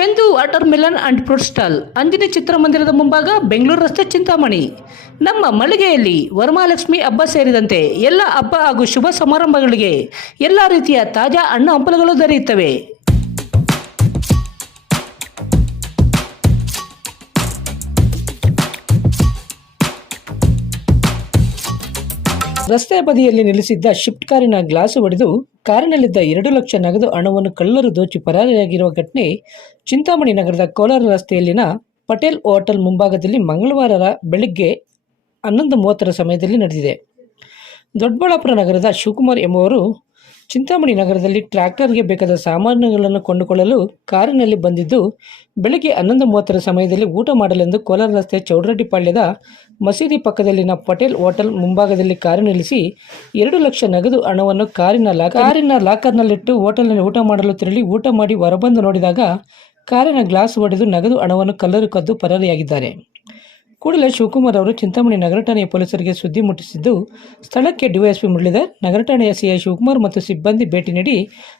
Chandu watermelon and fruit stall ಅಂದಿನ ಚಿತ್ರಮಂದಿರದ ಮುಂಭಾಗ ಬೆಂಗಳೂರು ರಸ್ತೆ ಚಿಂತಾಮಣಿ. ನಮ್ಮ ಮಳಿಗೆಯಲ್ಲಿ ವರಮಹಾಲಕ್ಷ್ಮಿ ಹಬ್ಬ ಸೇರಿದಂತೆ ಎಲ್ಲ ಹಬ್ಬ ಹಾಗೂ ಶುಭ ಸಮಾರಂಭಗಳಿಗೆ ಎಲ್ಲ ರೀತಿಯ ತಾಜಾ ಹಣ್ಣು ಹಂಪಲುಗಳು ದೊರೆಯುತ್ತವೆ. ರಸ್ತೆ ಬದಿಯಲ್ಲಿ ನಿಲ್ಲಿಸಿದ್ದ ಶಿಫ್ಟ್ ಕಾರಿನ ಗ್ಲಾಸ್ ಒಡೆದು ಕಾರಿನಲ್ಲಿದ್ದ ಎರಡು ಲಕ್ಷ ನಗದು ಹಣವನ್ನು ಕಳ್ಳರು ದೋಚಿ ಪರಾರಿಯಾಗಿರುವ ಘಟನೆ ಚಿಂತಾಮಣಿ ನಗರದ ಕೋಲಾರ ರಸ್ತೆಯಲ್ಲಿನ ಪಟೇಲ್ ಹೋಟೆಲ್ ಮುಂಭಾಗದಲ್ಲಿ ಮಂಗಳವಾರ ಬೆಳಿಗ್ಗೆ ಹನ್ನೊಂದು ಮೂವತ್ತರ ಸಮಯದಲ್ಲಿ ನಡೆದಿದೆ. ದೊಡ್ಡಬಳ್ಳಾಪುರ ನಗರದ ಶಿವಕುಮಾರ್ ಎಂಬುವರು ಚಿಂತಾಮಣಿ ನಗರದಲ್ಲಿ ಟ್ರ್ಯಾಕ್ಟರ್ಗೆ ಬೇಕಾದ ಸಾಮಾನುಗಳನ್ನು ಕೊಂಡುಕೊಳ್ಳಲು ಕಾರಿನಲ್ಲಿ ಬಂದಿದ್ದು, ಬೆಳಗ್ಗೆ ಹನ್ನೊಂದು ಮೂವತ್ತರ ಸಮಯದಲ್ಲಿ ಊಟ ಮಾಡಲೆಂದು ಕೋಲಾರ ರಸ್ತೆ ಚೌಡರೆಡ್ಡಿಪಾಳ್ಯದ ಮಸೀದಿ ಪಕ್ಕದಲ್ಲಿನ ಪಟೇಲ್ ಹೋಟೆಲ್ ಮುಂಭಾಗದಲ್ಲಿ ಕಾರು ನಿಲ್ಲಿಸಿ ಎರಡು ಲಕ್ಷ ನಗದು ಹಣವನ್ನು ಕಾರಿನ ಲಾಕ್ ಕಾರಿನ ಲಾಕರ್ನಲ್ಲಿಟ್ಟು ಹೋಟೆಲ್ನಲ್ಲಿ ಊಟ ಮಾಡಲು ತೆರಳಿ ಊಟ ಮಾಡಿ ಹೊರಬಂದು ನೋಡಿದಾಗ ಕಾರಿನ ಗ್ಲಾಸ್ ಒಡೆದು ನಗದು ಹಣವನ್ನು ಕಲ್ಲರು ಕದ್ದು ಪರಾರಿಯಾಗಿದ್ದಾರೆ ಕೂಡಲೇ ಶಿವಕುಮಾರ್ ಅವರು ಚಿಂತಾಮಣಿ ನಗರ ಠಾಣೆಯ ಪೊಲೀಸರಿಗೆ ಸುದ್ದಿ ಮುಟ್ಟಿಸಿದ್ದು, ಸ್ಥಳಕ್ಕೆ ಡಿವೈಎಸ್ಪಿ ಮುರಳೀಧರ್, ನಗರ ಠಾಣೆಯ ಸಿಐ ಶಿವಕುಮಾರ್ ಮತ್ತು ಸಿಬ್ಬಂದಿ ಭೇಟಿ ನೀಡಿ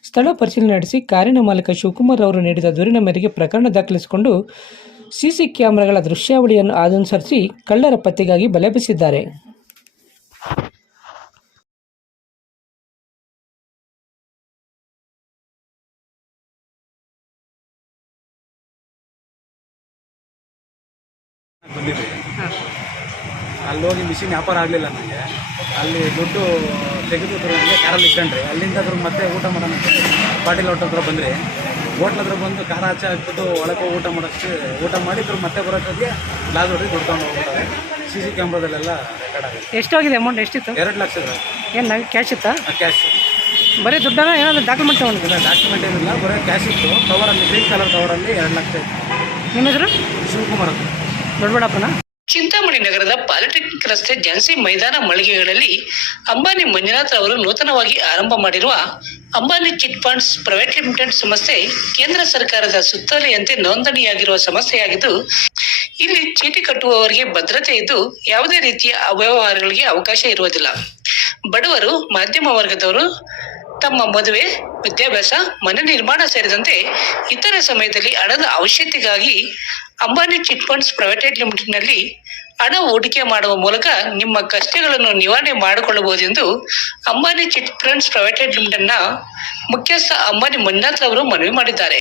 ಸ್ಥಳ ಪರಿಶೀಲನೆ ನಡೆಸಿ ಕಾರಿನ ಮಾಲೀಕ ಶಿವಕುಮಾರ್ ಅವರು ನೀಡಿದ ದೂರಿನ ಮೇರೆಗೆ ಪ್ರಕರಣ ದಾಖಲಿಸಿಕೊಂಡು ಸಿಸಿ ಕ್ಯಾಮೆರಾಗಳ ದೃಶ್ಯಾವಳಿಯನ್ನು ಅನುಸರಿಸಿ ಕಳ್ಳರ ಪತ್ತೆಗಾಗಿ ಬಲೆ ಬೀಸಿದ್ದಾರೆ. ಬಂದಿದ್ದೆ ಅಲ್ಲಿ ಹೋಗಿ ಮಿಷಿನ್ ವ್ಯಾಪಾರ ಆಗಲಿಲ್ಲ ನನಗೆ ಅಲ್ಲಿ ದುಡ್ಡು ತೆಗೆದು ನನಗೆ ಕಾರಲ್ಲಿ ಇಟ್ಕೊಂಡ್ರಿ. ಅಲ್ಲಿಂದ ಅದ್ರ ಮತ್ತೆ ಊಟ ಮಾಡೋಣ ಪಾಟೀಲ್ ಹೋಟೆಲ್ ಹತ್ರ ಬಂದ್ರಿ ಹೋಟ್ಲ್ ಹತ್ರ ಬಂದು ಖಾರ ಹಚ್ಚ ಹಾಕ್ಬಿಟ್ಟು ಒಳಗೆ ಊಟ ಮಾಡೋಕ್ಕೆ ಊಟ ಮಾಡಿ ಇದ್ರ ಮತ್ತೆ ಬರೋಕ್ಕಾಗಿ ಲಾಸ್ ಹೊಡೆದು ಹೋಗ್ತಾರೆ ತಗೊಂಡು ಹೋಗ್ಬಿಟ್ಟಾರೆ ಸಿ ಸಿ ಕ್ಯಾಮ್ರಾದಲ್ಲೆಲ್ಲ ರೆಕಾರ್ಡ್ ಆಗಿದೆ ಎಷ್ಟಾಗಿದೆ ಅಮೌಂಟ್ ಎಷ್ಟಿತ್ತು? ಎರಡು ಲಕ್ಷ ಏನು ಕ್ಯಾಶ್ ಇತ್ತಾ? ಕ್ಯಾಶ್ ಬರೀ ದುಡ್ಡನ್ನ ಏನಾದರೂ ಡಾಕ್ಯುಮೆಂಟ್ ತೊಗೊಂಡಿದ್ದೆ ಡಾಕ್ಯುಮೆಂಟ್ ಏನಿಲ್ಲ ಬರೀ ಕ್ಯಾಶ್ ಇತ್ತು. ಕವರಲ್ಲಿ ಗ್ರೀನ್ ಕಲರ್ ಕವರಲ್ಲಿ ಎರಡು ಲಕ್ಷ ಇತ್ತು. ನಿಮ್ಮ ಹೆಸರು? ಶಿವಕುಮಾರ್ ಅಂತ. ದೊಡ್ಡಬಳ್ಳಾಪುರನ ಚಿಂತಾಮಣಿ ನಗರದ ಪಾಲಿಟೆಕ್ನಿಕ್ ರಸ್ತೆ ಜನ್ಸಿ ಮೈದಾನ ಮಳಿಗೆಗಳಲ್ಲಿ ಅಂಬಾನಿ ಮಂಜುನಾಥ್ ಅವರು ನೂತನವಾಗಿ ಆರಂಭ ಮಾಡಿರುವ Ambani chit funds private limited ಸಂಸ್ಥೆ ಕೇಂದ್ರ ಸರ್ಕಾರದ ಸುತ್ತೋಲೆಯಂತೆ ನೋಂದಣಿಯಾಗಿರುವ ಸಮಸ್ಯೆಯಾಗಿದ್ದು, ಇಲ್ಲಿ ಚೀಟಿ ಕಟ್ಟುವವರಿಗೆ ಭದ್ರತೆ ಇದ್ದು ಯಾವುದೇ ರೀತಿಯ ಅವ್ಯವಹಾರಗಳಿಗೆ ಅವಕಾಶ ಇರುವುದಿಲ್ಲ. ಬಡವರು, ಮಾಧ್ಯಮ ವರ್ಗದವರು ತಮ್ಮ ಮದುವೆ, ವಿದ್ಯಾಭ್ಯಾಸ, ಮನೆ ನಿರ್ಮಾಣ ಸೇರಿದಂತೆ ಇತರ ಸಮಯದಲ್ಲಿ ಹಣದ ಅವಶ್ಯಕತೆಗಾಗಿ ಅಂಬಾನಿ ಚಿಟ್ ಫಂಡ್ಸ್ ಪ್ರೈವೇಟೆಡ್ ಲಿಮಿಟೆಡ್ನಲ್ಲಿ ಹಣ ಹೂಡಿಕೆ ಮಾಡುವ ಮೂಲಕ ನಿಮ್ಮ ಕಷ್ಟಗಳನ್ನು ನಿವಾರಣೆ ಮಾಡಿಕೊಳ್ಳಬಹುದೆಂದು ಅಂಬಾನಿ ಚಿಟ್ ಫಂಡ್ಸ್ ಪ್ರೈವೇಟೆಡ್ ಲಿಮಿಟೆಡ್ನ ಮುಖ್ಯಸ್ಥ ಅಂಬಾನಿ ಮಂಜುನಾಥ್ ಅವರು ಮನವಿ ಮಾಡಿದ್ದಾರೆ.